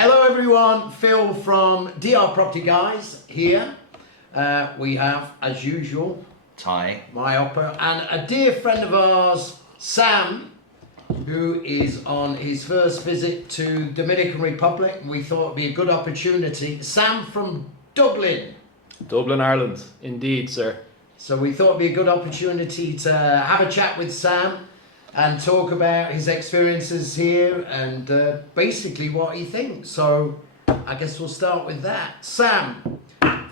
Hello everyone, Phil from DR Property Guys here. We have, as usual, Ty, my opera, and a dear friend of ours, Sam, who is on his first visit to Dominican Republic. We thought it'd be a good opportunity. Sam from Dublin. Dublin, Ireland, indeed, sir. So we thought it'd be a good opportunity to have a chat with Sam and talk about his experiences here and basically what he thinks. So I guess we'll start with that. Sam,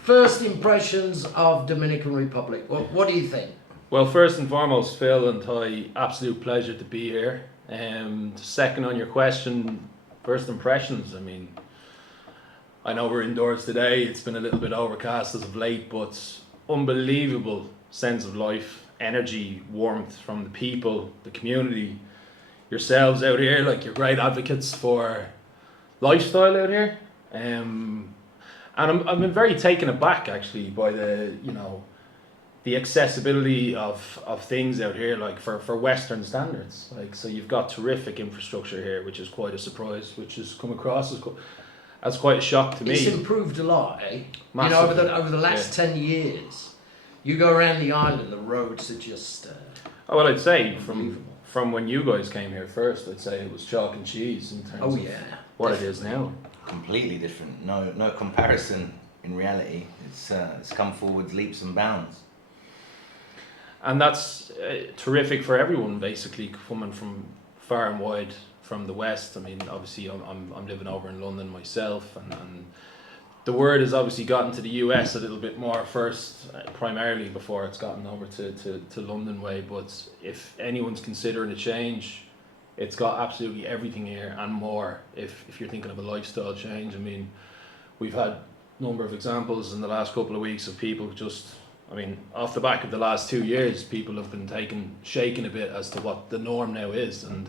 first impressions of Dominican Republic. What do you think? Well, first and foremost, Phil and Ty, absolute pleasure to be here. Second on your question, first impressions. I mean, I know we're indoors today. It's been a little bit overcast as of late, but unbelievable sense of life, energy, warmth from the people, the community, yourselves out here. Like, you're great advocates for lifestyle out here. And I've been very taken aback actually by the accessibility of things out here, like for Western standards. Like, so you've got terrific infrastructure here, which is quite a surprise, which has come across as quite a shock to me. It's improved a lot, eh? Massively. You know, over the last 10 years, you go around the island, the roads are just Oh, well, I'd say unbelievable. from when you guys came here first, I'd say it was chalk and cheese in terms of what it is now. completely different. No comparison in reality. It's come forwards leaps and bounds. And that's terrific for everyone, basically, coming from far and wide from the West. I mean, obviously, I'm living over in London myself, and the word has obviously gotten to the US a little bit more first, primarily before it's gotten over to London way. But if anyone's considering a change, it's got absolutely everything here and more. If you're thinking of a lifestyle change, I mean, we've had a number of examples in the last couple of weeks of people just, I mean, off the back of the last 2 years, people have been shaken a bit as to what the norm now is, and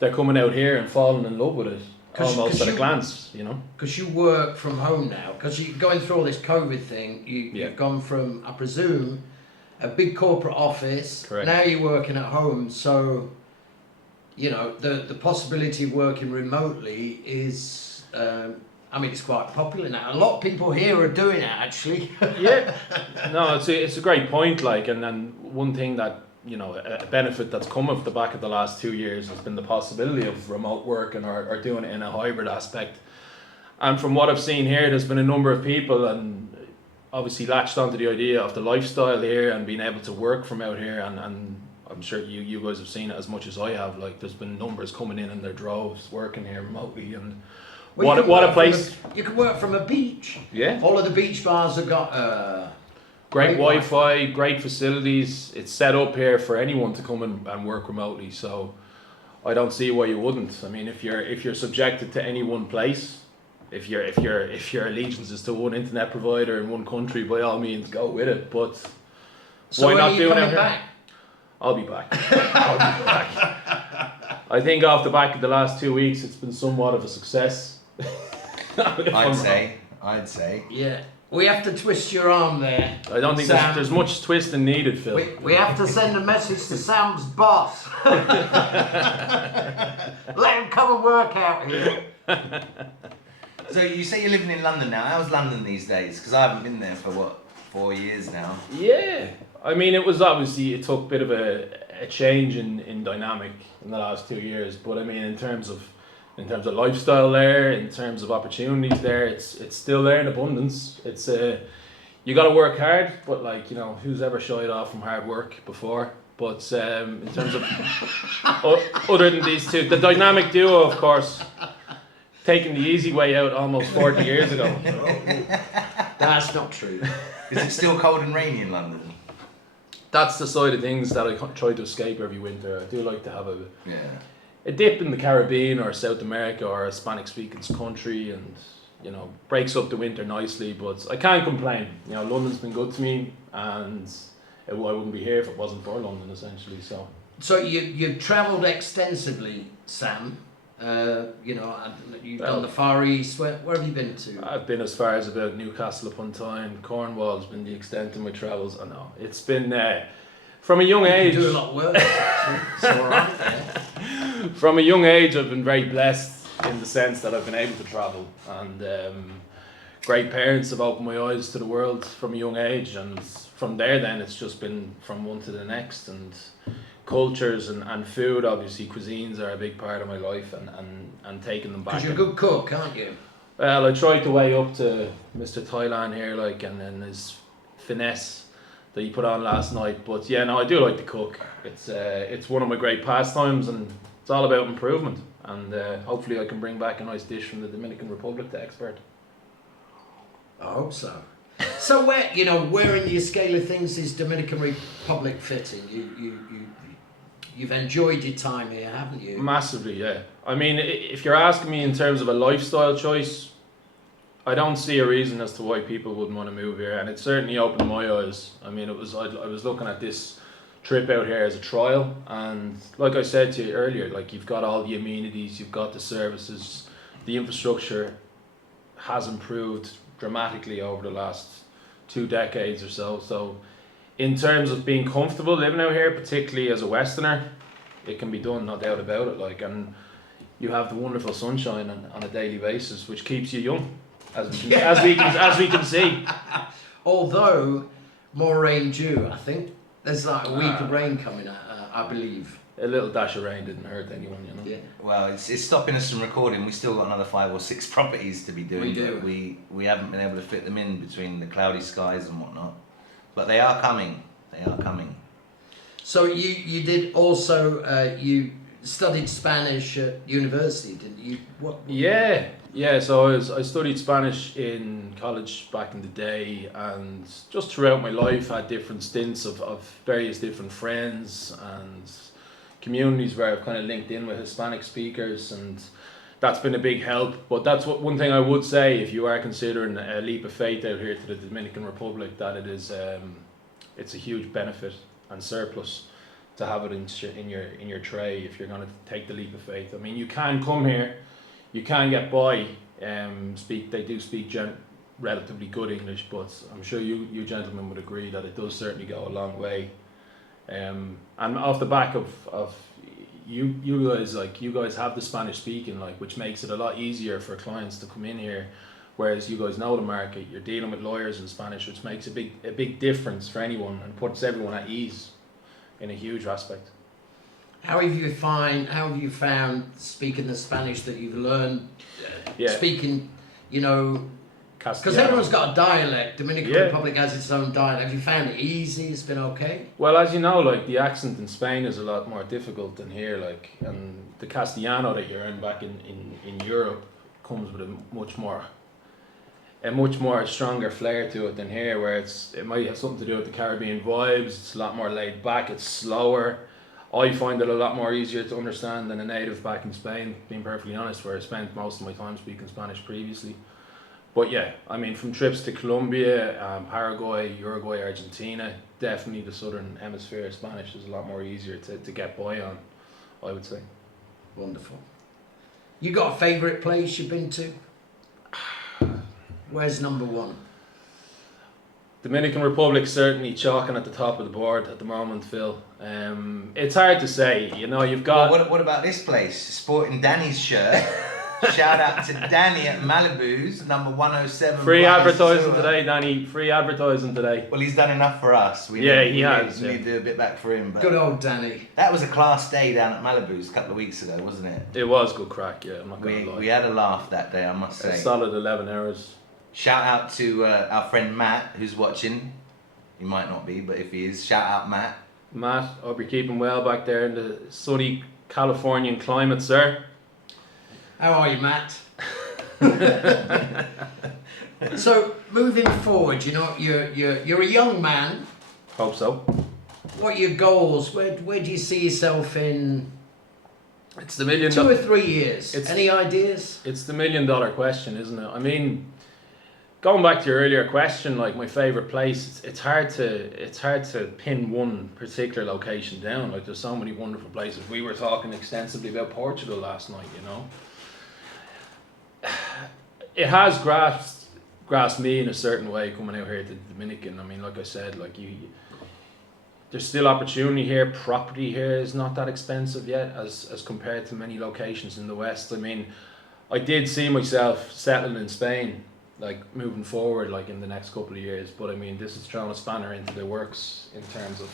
they're coming out here and falling in love with it almost at a glance, you know. Because you work from home now, because you're going through all this COVID thing, you've gone from, I presume, a big corporate office. Correct. Now you're working at home, so you know the possibility of working remotely is, I mean, it's quite popular now. A lot of people here are doing it actually. Yeah, no, it's a great point. Like, and then one thing that, you know, a benefit that's come off the back of the last 2 years has been the possibility of remote work or doing it in a hybrid aspect. And from what I've seen here, there's been a number of people and obviously latched onto the idea of the lifestyle here and being able to work from out here. And I'm sure you guys have seen it as much as I have. Like, there's been numbers coming in their droves working here remotely, and Well, what a place. You can work from a beach. Yeah. All of the beach bars have got Great Wi-Fi, great facilities. It's set up here for anyone to come and work remotely. So I don't see why you wouldn't. I mean, if you're subjected to any one place, if your allegiance is to one internet provider in one country, by all means go with it. But So why when not are you do it coming out here? back? I'll be back. I'll be back. I think off the back of the last 2 weeks, it's been somewhat of a success. I'd say. Yeah. We have to twist your arm there. I don't think Sam. there's much twisting needed, Phil. We have to send a message to Sam's boss. Let him come and work out here. So you say you're living in London now. How's London these days? Because I haven't been there for 4 years now. Yeah, I mean, it was obviously, it took a bit of a change in dynamic in the last 2 years, but I mean, in terms of lifestyle there, in terms of opportunities there, it's still there in abundance. It's you got to work hard, but, like, you know, who's ever shied off from hard work before? But in terms of other than these two, the dynamic duo, of course, taking the easy way out almost 40 years ago. That's not true. Is it still cold and rainy in London? That's the side of things that I try to escape every winter. I do like to have Yeah. a dip in the Caribbean or South America or a Hispanic-speaking country, and, you know, breaks up the winter nicely. But I can't complain. You know, London's been good to me, and I wouldn't be here if it wasn't for London, essentially. So you've travelled extensively, Sam. You know, you've done the Far East. Where have you been to? I've been as far as about Newcastle upon Tyne. Cornwall's been the extent of my travels. I know it's been from a young age. You do a lot worse, actually. It's all right. Yeah. From a young age, I've been very blessed in the sense that I've been able to travel, and great parents have opened my eyes to the world from a young age, and from there then it's just been from one to the next, and cultures and food, obviously cuisines are a big part of my life, and taking them back. Because you're a good cook, aren't you? Well, I tried to weigh up to Mr. Thailand here, like, and then his finesse that he put on last night. But yeah, no, I do like to cook. It's one of my great pastimes, and it's all about improvement. And hopefully I can bring back a nice dish from the Dominican Republic to export. I hope so. So where in your scale of things is Dominican Republic fitting? You've enjoyed your time here, haven't you? Massively, yeah. I mean, if you're asking me in terms of a lifestyle choice, I don't see a reason as to why people wouldn't want to move here, and it certainly opened my eyes. I mean, I was looking at this trip out here as a trial, and like I said to you earlier, like, you've got all the amenities, you've got the services, the infrastructure has improved dramatically over the last 2 decades or so. So in terms of being comfortable living out here, particularly as a Westerner, it can be done, no doubt about it. Like, and you have the wonderful sunshine on a daily basis, which keeps you young, as we can see. Although more rain due, I think there's like a week of rain coming out, I believe. A little dash of rain didn't hurt anyone, you know. Yeah. Well, it's stopping us from recording. We still got another 5 or 6 properties to be doing. We do. But we haven't been able to fit them in between the cloudy skies and whatnot. But they are coming. They are coming. So you did also you studied Spanish at university, didn't you? What? Yeah. So I studied Spanish in college back in the day, and just throughout my life had different stints of various different friends and communities where I've kind of linked in with Hispanic speakers, and that's been a big help. But that's one thing I would say, if you are considering a leap of faith out here to the Dominican Republic, that it is it's a huge benefit and surplus to have it in your tray if you're going to take the leap of faith. I mean, you can come here, you can get by. They do speak relatively good English, but I'm sure you gentlemen would agree that it does certainly go a long way. And off the back of you guys have the Spanish speaking, like, which makes it a lot easier for clients to come in here, whereas you guys know the market, you're dealing with lawyers in Spanish, which makes a big difference for anyone and puts everyone at ease in a huge aspect. How have you found speaking the Spanish that you've learned? Speaking, because everyone's got a dialect. Dominican Republic has its own dialect. Have you found it easy? It's been okay? Well, as you know, like, the accent in Spain is a lot more difficult than here, like, and the Castellano that you learn back in Europe comes with a much more stronger flair to it than here, where it might have something to do with the Caribbean vibes. It's a lot more laid back, it's slower. I find it a lot more easier to understand than a native back in Spain, being perfectly honest, where I spent most of my time speaking Spanish previously. But yeah, I mean, from trips to Colombia, Paraguay, Uruguay, Argentina, definitely the southern hemisphere Spanish is a lot more easier to get by on, I would say. Wonderful. You got a favourite place you've been to? Where's number one? Dominican Republic certainly chalking at the top of the board at the moment, Phil. It's hard to say, you've got... Well, what about this place? Sporting Danny's shirt. Shout out to Danny at Malibu's, number 107. Free advertising today, Danny. Free advertising today. Well, he's done enough for us. He has. We need to do a bit back for him. But good old Danny. That was a class day down at Malibu's a couple of weeks ago, wasn't it? It was good crack, yeah. I'm not going to lie. We had a laugh that day, I must say. A solid 11 hours. Shout out to our friend Matt, who's watching. He might not be, but if he is, shout out Matt. Matt, hope you're keeping well back there in the sunny Californian climate, sir. How are you, Matt? So moving forward, you're a young man. Hope so. What are your goals? Where do you see yourself in It's the million 2 or 3 years? Any ideas? It's the $1 million question, isn't it? I mean, going back to your earlier question, like, my favorite place, it's hard to pin one particular location down. Like, there's so many wonderful places. We were talking extensively about Portugal last night, It has grasped me in a certain way coming out here to the Dominican. I mean, like I said, like, there's still opportunity here. Property here is not that expensive yet as compared to many locations in the West. I mean, I did see myself settling in Spain, like moving forward, like in the next couple of years. But I mean, this is throwing a spanner into the works in terms of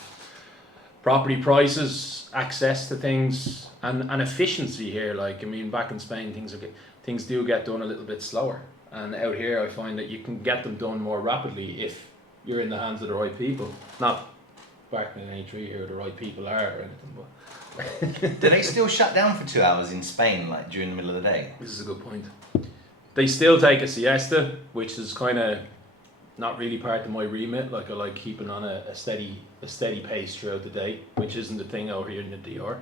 property prices, access to things, and efficiency here. Like, I mean, back in Spain, things do get done a little bit slower, and out here, I find that you can get them done more rapidly if you're in the hands of the right people. Not barking in any tree here, who the right people are or anything, but. Do they still shut down for 2 hours in Spain, like during the middle of the day? This is a good point. They still take a siesta, which is kind of not really part of my remit. Like, I like keeping on a steady pace throughout the day, which isn't the thing over here in the DR,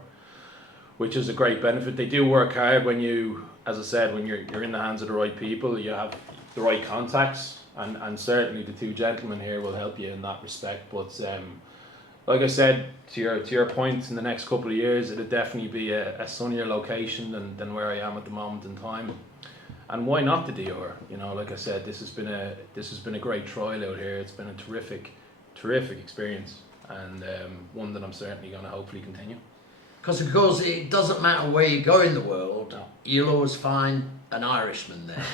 which is a great benefit. They do work hard when you, as I said, when you're in the hands of the right people, you have the right contacts, and certainly the two gentlemen here will help you in that respect. But like I said, to your point, in the next couple of years, it'll definitely be a sunnier location than where I am at the moment in time. And why not the DR? You know, like I said, this has been a great trial out here. It's been a terrific experience, and one that I'm certainly going to hopefully continue. Because of course it doesn't matter where you go in the world, No. you'll always find an Irishman there.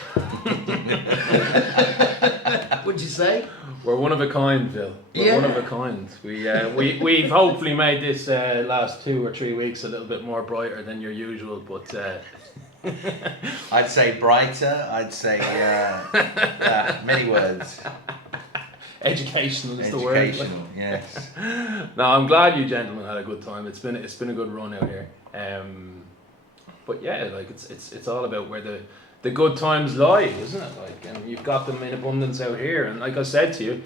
Would you say? We're one of a kind, Phil. We're one of a kind. We've hopefully made this last 2 or 3 weeks a little bit more brighter than your usual, but I'd say brighter. I'd say many words. Educational is the word. Educational, yes. No, I'm glad you gentlemen had a good time. It's been a good run out here. But yeah, like it's all about where the good times lie, isn't it? Like, and you've got them in abundance out here. And like I said to you,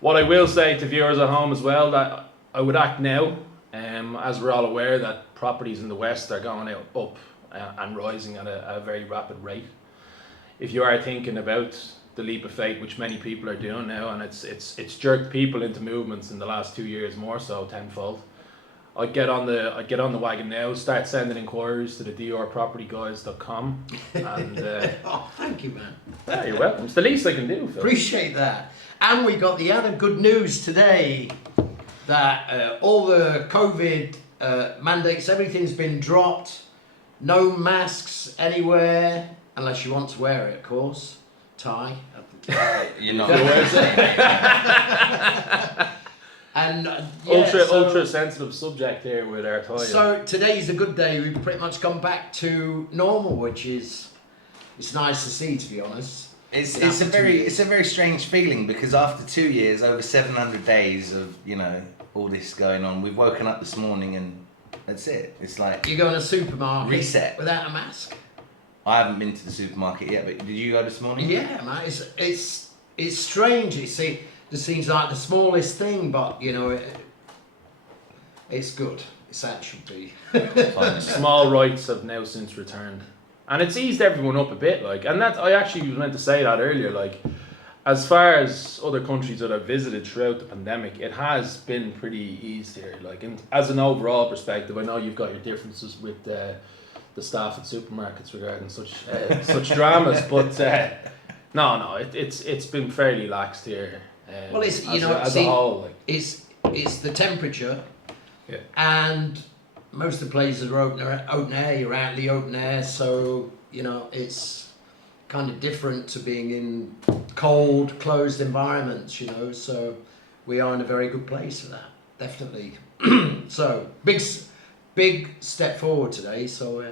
what I will say to viewers at home as well, that I would act now, as we're all aware that properties in the West are going up and rising at a very rapid rate. If you are thinking about the leap of faith, which many people are doing now, and it's jerked people into movements in the last 2 years more so tenfold. I'd get on the wagon now, start sending inquiries to the drpropertyguys.com, and Oh, thank you, man. yeah, you're welcome. It's the least I can do, Phil. Appreciate that. And we got the other good news today that all the COVID mandates, everything's been dropped. No masks anywhere, unless you want to wear it, of course. Tie. You're not. And ultra sensitive subject here with our tie. So today's a good day. We've pretty much gone back to normal, which is it's nice to see, to be honest. It's a very strange feeling, because after 2 years, over 700 days of all this going on, we've woken up this morning and that's it. It's like you go in a supermarket reset without a mask. I haven't been to the supermarket yet, but did you go this morning? Yeah, man. It's strange. It seems like the smallest thing, but it's good. It's actually. Small rights have now since returned, and it's eased everyone up a bit. Like, and that I actually was meant to say that earlier. Like, as far as other countries that I've visited throughout the pandemic, it has been pretty eased here. Like, as an overall perspective, I know you've got your differences with the staff at supermarkets regarding such dramas, but no, it's been fairly laxed here. Well, it's as a whole, like. it's the temperature, Yeah. and most of the places are open air. You're out in the open air, so it's kind of different to being in cold, closed environments. So we are in a very good place for that, definitely. So big step forward today. So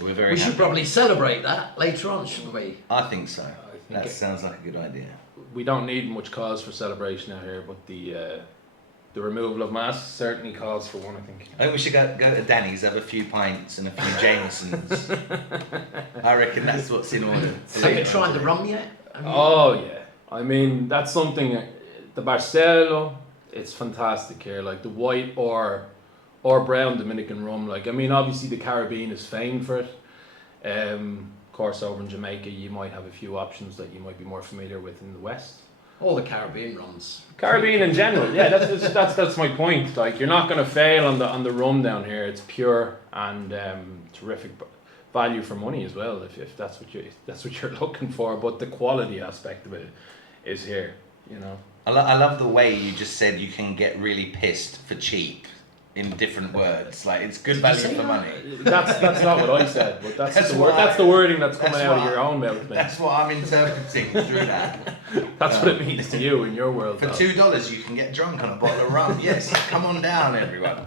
We're very we happy. should probably celebrate that later on, shouldn't we? I think so. think That sounds like a good idea. We don't need much cause for celebration out here, but the removal of masks certainly calls for one, I think. I think we should go to Danny's, have a few pints and a few Jamesons. I reckon that's what's in order. Have you tried the rum yet? Oh yeah, I mean that's something. The Barcelo, it's fantastic here. Like the white or brown Dominican rum. Like, I mean, obviously the Caribbean is famed for it. Of course, over in Jamaica, you might have a few options that you might be more familiar with in the West. All the Caribbean rums. Caribbean in general, yeah, that's my point. Like, you're not going to fail on the rum down here. It's pure and terrific value for money as well, if that's what you're looking for. But the quality aspect of it is here, I love the way you just said you can get really pissed for cheap. in different words. Like it's good Did you value say for that? money. That's not what I said, but that's That's the what wording that's coming that's out of what your own mouth, mate. That's what I'm interpreting through that. That's what it means to you in your world. For though. $2, you can get drunk on a bottle of rum. Yes, come on down, everyone.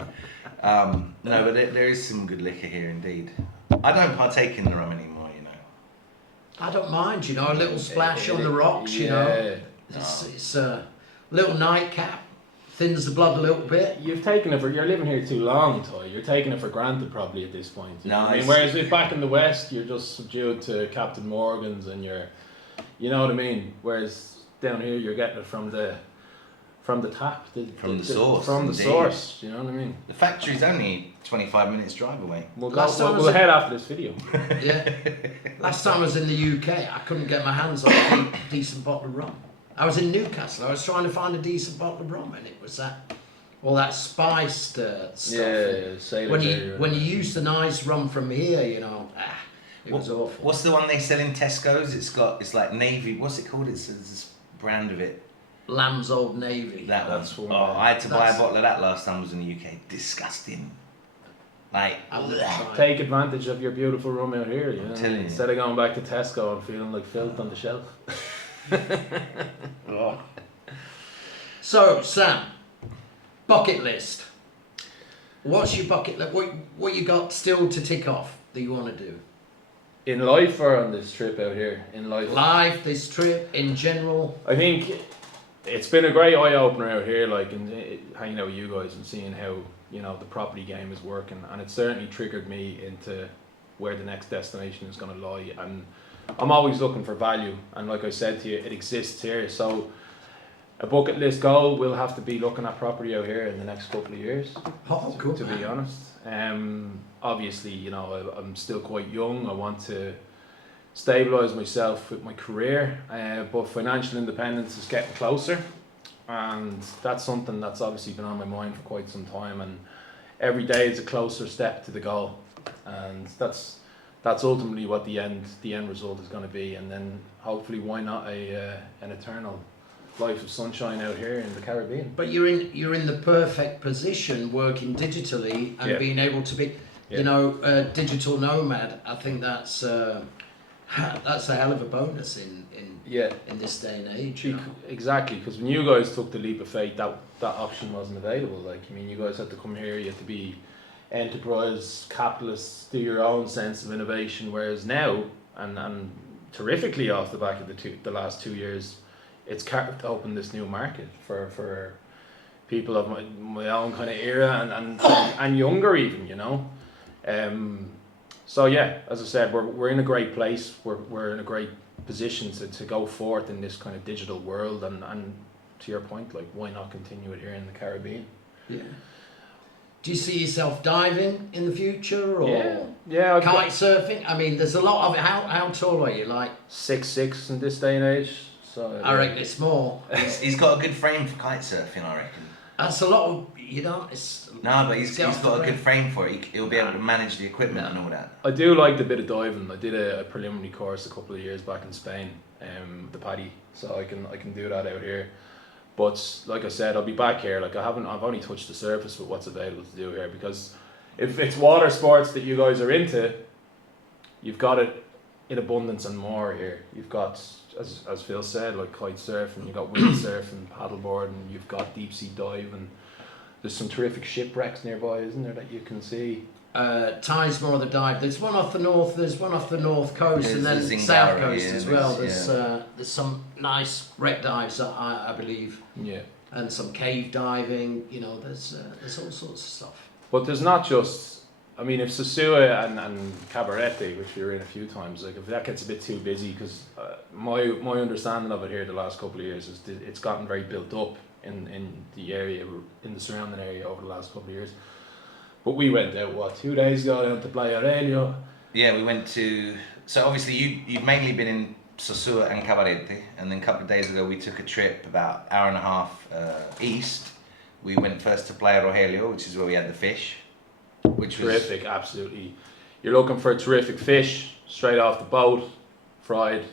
No, but there is some good liquor here indeed. I don't partake in the rum anymore, you know. I don't mind, you know, a little splash on the rocks, you know. It's a little nightcap, thins the blood a little bit. You've taken it for, you're living here too long, Toy. You're taking it for granted probably at this point. You know what I mean, whereas if back in the West, you're just subdued to Captain Morgan's and you know what I mean? Whereas down here, you're getting it from the tap. From the source. From the indeed. source, you know what I mean? The factory's only 25 minutes drive away. We'll Last head after this video. Yeah. Last time I was in the UK, I couldn't get my hands on a decent bottle of rum. I was in Newcastle. I was trying to find a decent bottle of rum, and it was all that spiced stuff. When you use the nice rum from here, you know, it was awful. What's the one they sell in Tesco's? It's like navy. What's it called? It's this brand of it. Lamb's Old Navy. That's one. I had to buy a bottle of that last time I was in the UK. Disgusting. Like, take advantage of your beautiful rum out here, you know? Telling you. Instead of going back to Tesco and feeling like filth on the shelf. So, Sam, bucket list. What's your bucket list? What you got still to tick off that you want to do? In life or on this trip out here? In life. Life, this trip, in general. I think it's been a great eye opener out here, like hanging out with you guys and seeing how, you know, the property game is working, and it certainly triggered me into where the next destination is going to lie. And I'm always looking for value, and like I said to you, it exists here. So a bucket list goal will have to be looking at property out here in the next couple of years. Oh, cool. To be honest, obviously, you know, I'm still quite young. I want to stabilise myself with my career, but financial independence is getting closer, and that's something that's obviously been on my mind for quite some time, and every day is a closer step to the goal, and that's ultimately what the end result is going to be. And then hopefully, why not an eternal life of sunshine out here in the Caribbean. But you're in the perfect position working digitally and being able to be, you know, a digital nomad. I think that's a hell of a bonus in this day and age. You know? Exactly, because when you guys took the leap of faith, that option wasn't available. Like, I mean, you guys had to come here, you had to be enterprise capitalists, do your own sense of innovation. Whereas now, and terrifically off the back of the last 2 years, it's carved open this new market for people of my own kind of era and younger even, you know. So yeah, as I said, we're in a great place. We're in a great position to go forth in this kind of digital world, and to your point, like, why not continue it here in the Caribbean? Yeah. Do you see yourself diving in the future, or kite surfing? I mean, there's a lot of it. How tall are you? Like 6'6" in this day and age. So I reckon it's more. He's got a good frame for kite surfing, I reckon. That's a lot of, you know. But he's got a good frame for it. He'll be able to manage the equipment and all that. I do like the bit of diving. I did a preliminary course a couple of years back in Spain, the paddy, so I can do that out here. But like I said, I'll be back here. Like, I've only touched the surface with what's available to do here, because if it's water sports that you guys are into, you've got it in abundance and more here. You've got, as Phil said, like kite surfing, you've got windsurfing, paddleboarding, you've got deep sea diving. There's some terrific shipwrecks nearby, isn't there, that you can see? Tinesmore the dive. There's one off the north. There's one off the north coast, and then Zingara, south coast as well. there's There's some nice wreck dives, I believe. Yeah. And some cave diving. You know, there's all sorts of stuff. But there's not just, I mean, if Sosua and Cabarete, which we were in a few times, like, if that gets a bit too busy, because my understanding of it here the last couple of years is that it's gotten very built up in the area, in the surrounding area over the last couple of years. But we went out, 2 days ago, down to Playa Aurelio. Yeah, we went to... So obviously you've mainly been in Sosua and Cabarete, and then a couple of days ago we took a trip about an hour and a half east. We went first to Playa Rogelio, which is where we had the fish. Which terrific, absolutely. You're looking for terrific fish, straight off the boat, fried.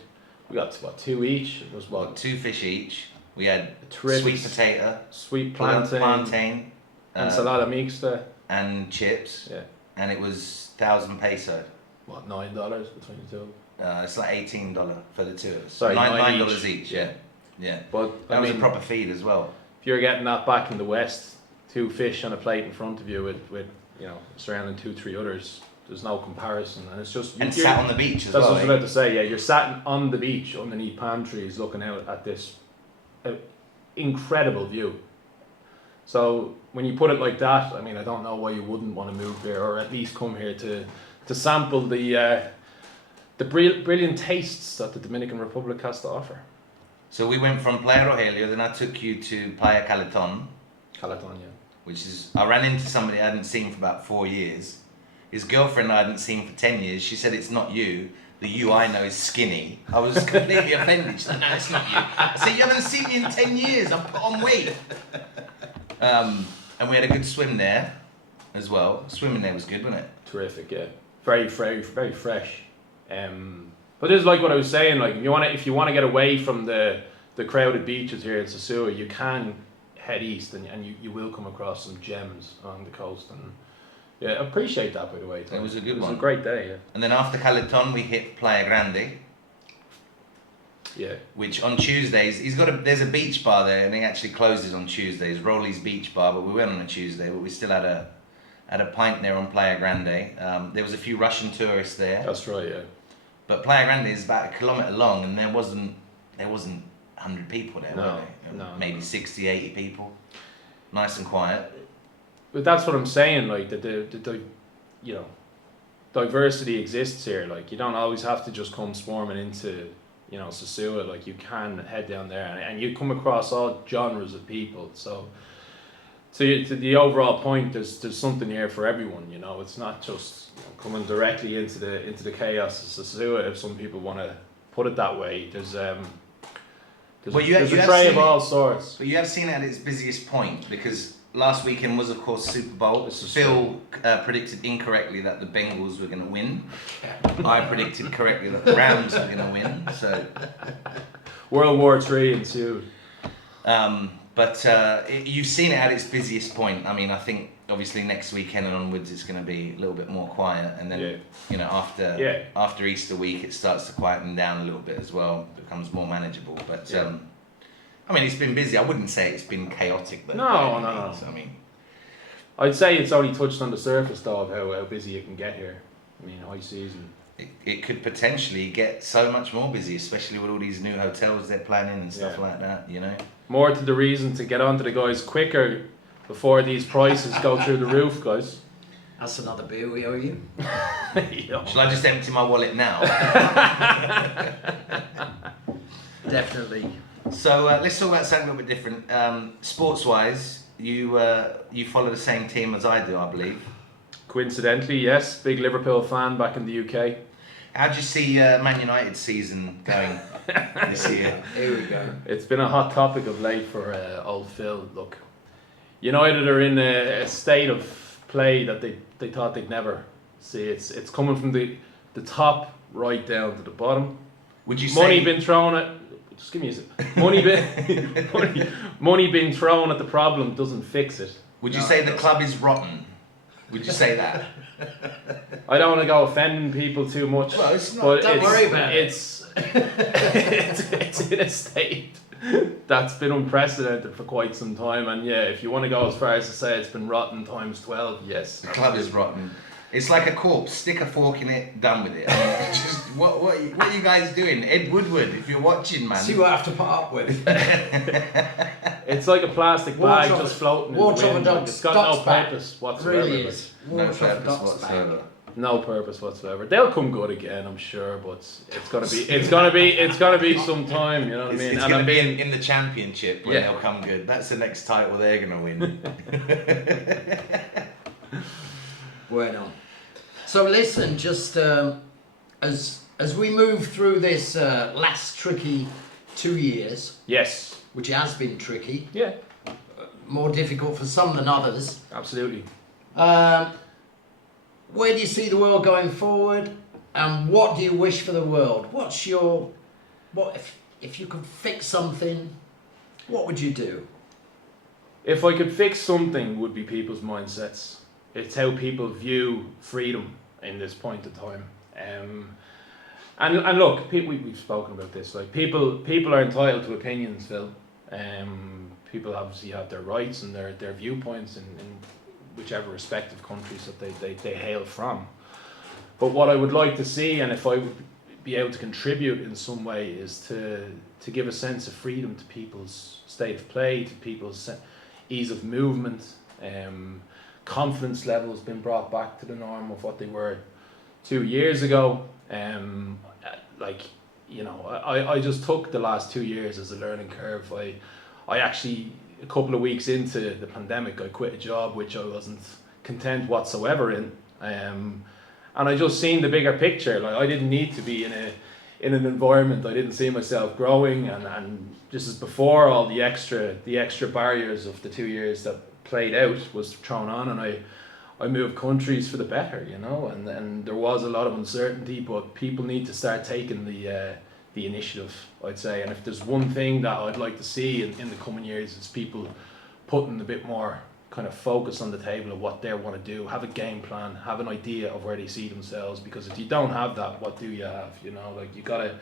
We got, 2 each? It was 2 fish each. We had terrific sweet potato, sweet plantain, Ensalada mixta. and chips, Yeah. and it was 1,000 peso. What, $9 between the two? It's like $18 for the two of us. Sorry, $9 each. Yeah, yeah. But That I was mean, a proper feed as well. if you're getting that back in the West, 2 fish on a plate in front of you with you know, surrounding 2-3 others, there's no comparison, and it's just. And sat on the beach as That's well. what I was about to say. Yeah, you're sat on the beach underneath palm trees, looking out at this incredible view. So when you put it like that, I mean, I don't know why you wouldn't want to move here, or at least come here to sample the brilliant tastes that the Dominican Republic has to offer. So we went from Playa Rogelio, then I took you to Playa Caleton, California. which is, I ran into somebody I hadn't seen for about 4 years. His girlfriend I hadn't seen for 10 years. She said, it's not you. The you I know is skinny. I was completely offended. She said, no, it's not you. I said, you haven't seen me in 10 years. I've put on weight. And we had a good swim there as well. Swimming there was good, wasn't it? Terrific, yeah. Very, very, very fresh. But it's like what I was saying. Like if you want to get away from the crowded beaches here in Sosua, you can head east, and you will come across some gems along the coast. And yeah, I appreciate that, by the way. It was a good one. It was a great day. Yeah. And then after Caleton, we hit Playa Grande, Yeah. which on Tuesdays, there's a beach bar there, and it actually closes on Tuesdays, Rolly's Beach Bar, but we went on a Tuesday, but we still had a pint there on Playa Grande. There was a few Russian tourists there. That's right. Yeah. But Playa Grande is about 1 kilometre long, and there wasn't 100 people there, No, were there? no, Maybe 60, 80 people. Nice and quiet. But that's what I'm saying. Like the you know, diversity exists here. Like you don't always have to just come swarming into, you know, Sosua. Like you can head down there, and you come across all genres of people. So to the overall point, there's something here for everyone. You know, it's not just, you know, coming directly into the chaos of Sosua. If some people want to put it that way, there's Well, you there's have a tray seen of all it. sorts. But you have seen it at its busiest point, because last weekend was, of course, Super Bowl. This is Phil predicted incorrectly that the Bengals were going to win. I predicted correctly that the Rams were going to win. So, World War III ensued. You've seen it at its busiest point. I mean, I think obviously next weekend and onwards it's going to be a little bit more quiet, and then Yeah. you know after Easter week it starts to quieten down a little bit as well. It becomes more manageable. But Yeah. I mean, it's been busy. I wouldn't say it's been chaotic though. No, by any no. means. I mean, I'd say it's only touched on the surface though of how busy you can get here. I mean, high season. it could potentially get so much more busy, especially with all these new hotels they're planning and stuff Yeah. like that. You know. More to the reason to get onto the guys quicker before these prices go through the roof, guys. That's another beer we owe you. You know. Shall I just empty my wallet now? Definitely. So let's talk about something a little bit different. Sports-wise, you follow the same team as I do, I believe. Coincidentally, yes, big Liverpool fan back in the UK. How do you see Man United's season going this year? Here we go. It's been a hot topic of late for old Phil. Look, United are in a state of play that they thought they'd never see. It's coming from the top right down to the bottom. Would you Money say been thrown at. Just give me a second. Money being thrown at the problem doesn't fix it. Would you say the club is rotten? Would you say that? I don't want to go offending people too much. Well, it's not. But Don't worry about it. It's in a state that's been unprecedented for quite some time, and yeah, if you want to go as far as to say it's been rotten times 12, yes. The club is rotten. It's like a corpse. Stick a fork in it. Done with it. I mean, it's just what are you guys doing? Ed Woodward, if you're watching, man. See what I have to put up with. It's like a plastic bag just floating in the water wind. of a Like, dog's it's got no duck's back. purpose whatsoever. Really like, is. No Water of a purpose duck's whatsoever. back. no purpose whatsoever. They'll come good again, I'm sure, but it's gonna be some time. You know what I mean? It's And going I'm to be being in the championship when Yeah. they'll come good. That's the next title they're going to win. Bueno. So listen, just as we move through this last tricky 2 years, yes, which has been tricky, yeah, more difficult for some than others. absolutely. Where do you see the world going forward, and what do you wish for the world? What if you could fix something? What would you do? if I could fix something, would be people's mindsets. It's how people view freedom in this point in time. And look, we've spoken about this. Like people are entitled to opinions, Phil. People obviously have their rights and their viewpoints in whichever respective countries that they hail from. But what I would like to see, and if I would be able to contribute in some way, is to give a sense of freedom to people's state of play, to people's ease of movement. Confidence levels been brought back to the norm of what they were 2 years ago. I just took the last 2 years as a learning curve. I actually, a couple of weeks into the pandemic, I quit a job which I wasn't content whatsoever in. And I just seen the bigger picture. Like, I didn't need to be in an environment I didn't see myself growing, and this is before all the extra barriers of the 2 years that played out was thrown on, and I moved countries for the better, you know, and there was a lot of uncertainty, but people need to start taking the initiative, I'd say. And if there's one thing that I'd like to see in the coming years, is people putting a bit more kind of focus on the table of what they want to do, have a game plan, have an idea of where they see themselves. Because if you don't have that, what do you have? You know, like, you got to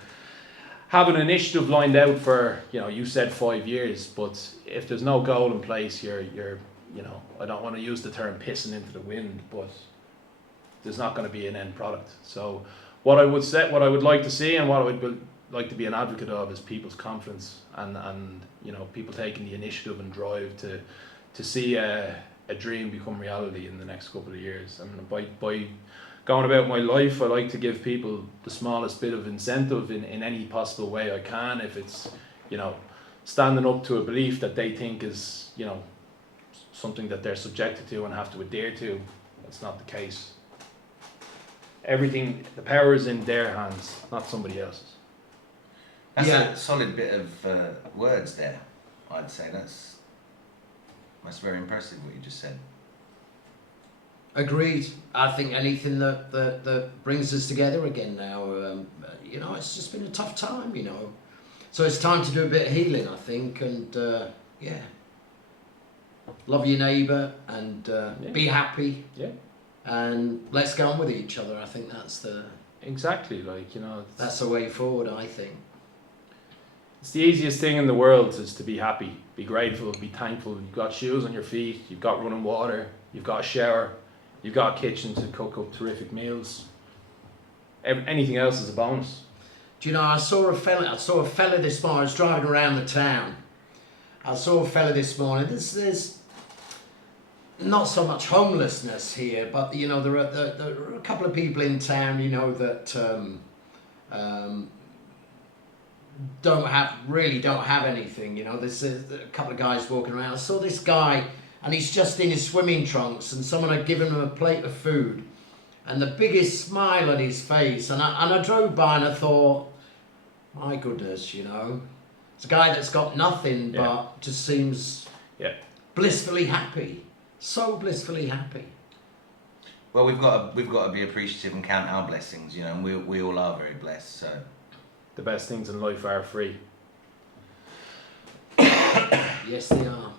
have an initiative lined out for, you know, you said 5 years, but if there's no goal in place, you're you know, I don't want to use the term pissing into the wind, but there's not going to be an end product. So what I would like to see, and what I would like to be an advocate of, is people's confidence and you know, people taking the initiative and drive to see a dream become reality in the next couple of years. And by going about my life, I like to give people the smallest bit of incentive in any possible way I can. If it's, you know, standing up to a belief that they think is, you know, something that they're subjected to and have to adhere to, that's not the case. Everything, the power is in their hands, not somebody else's. That's a solid bit of words there, I'd say. That's very impressive what you just said. Agreed. I think anything that brings us together again now, you know, it's just been a tough time, you know. So it's time to do a bit of healing, I think, and yeah. Love your neighbour and be happy. Yeah. And let's go on with each other. I think that's exactly, like, you know, that's the way forward, I think. It's the easiest thing in the world, is to be happy, be grateful, be thankful. You've got shoes on your feet, you've got running water, you've got a shower, you've got a kitchen to cook up terrific meals. Anything else is a bonus. Do you know, I saw a fella this morning. I was driving around the town. I saw a fella this morning. There's not so much homelessness here, but, you know, there are a couple of people in town, you know, that don't have anything. You know, there's a couple of guys walking around. I saw this guy, and he's just in his swimming trunks, and someone had given him a plate of food, and the biggest smile on his face. And I drove by and I thought, my goodness, you know, it's a guy that's got nothing, but just seems blissfully happy, so blissfully happy. Well, we've got to be appreciative and count our blessings, you know, and we all are very blessed. So the best things in life are free. Yes, they are.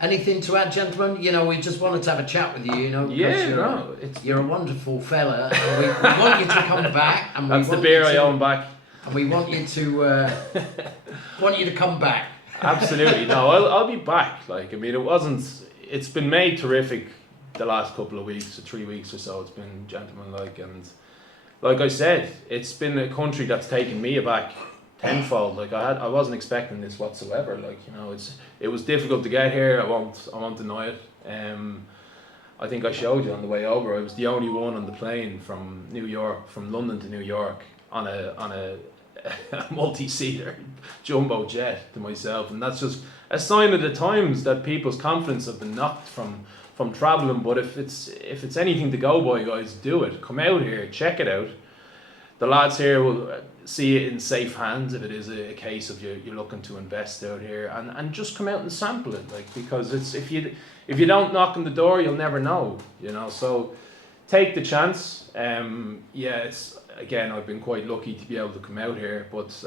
Anything to add, gentlemen? You know, we just wanted to have a chat with you. You know, you're a wonderful fella, and we want you to come back. And that's the beer I own back. And we want you to come back. Absolutely. No, I'll be back. Like, I mean, it's been made terrific the last couple of weeks, or 3 weeks or so. It's been gentlemanlike, and like I said, it's been a country that's taken me aback tenfold. Like, I wasn't expecting this whatsoever. Like, you know, it was difficult to get here. I won't deny it. I think I showed you on the way over. I was the only one on the plane from London to New York on a multi-seater jumbo jet to myself, and that's just a sign of the times that people's confidence have been knocked from traveling. But if it's anything to go by, guys, do it. Come out here, check it out. The lads here will see it in safe hands if it is a case of you're looking to invest out here, and just come out and sample it, like, because it's if you don't knock on the door, you'll never know, you know. So take the chance. It's, again, I've been quite lucky to be able to come out here, but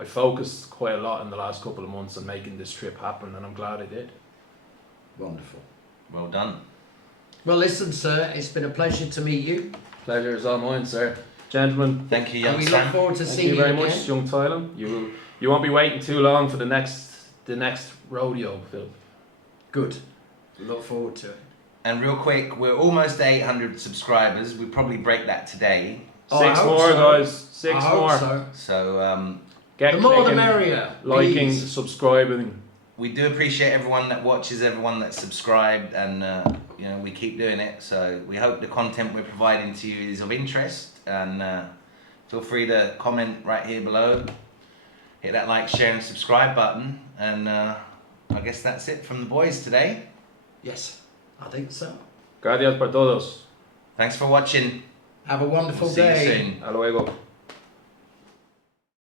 I focused quite a lot in the last couple of months on making this trip happen, and I'm glad I did. Wonderful. Well done. Well, listen, sir, it's been a pleasure to meet you. Pleasure is all mine, sir. Gentlemen, Thank you, And young we look Sam. forward to thank seeing you you very again. much, young Tyler. You won't be waiting too long for the next rodeo, Phil. Good. Look forward to it. And real quick, we're almost at 800 subscribers. We probably break that today. Oh, I 6 hope more, so. guys. 6 I hope more. so. So Get The more the clicking, merrier. liking, please. subscribing. we do appreciate everyone that watches, everyone that's subscribed, and you know, we keep doing it. So we hope the content we're providing to you is of interest, and feel free to comment right here below. Hit that like, share, and subscribe button, and I guess that's it from the boys today. Yes, I think so. Gracias por todos. Thanks for watching. Have a wonderful We'll see you day. soon. Hasta luego.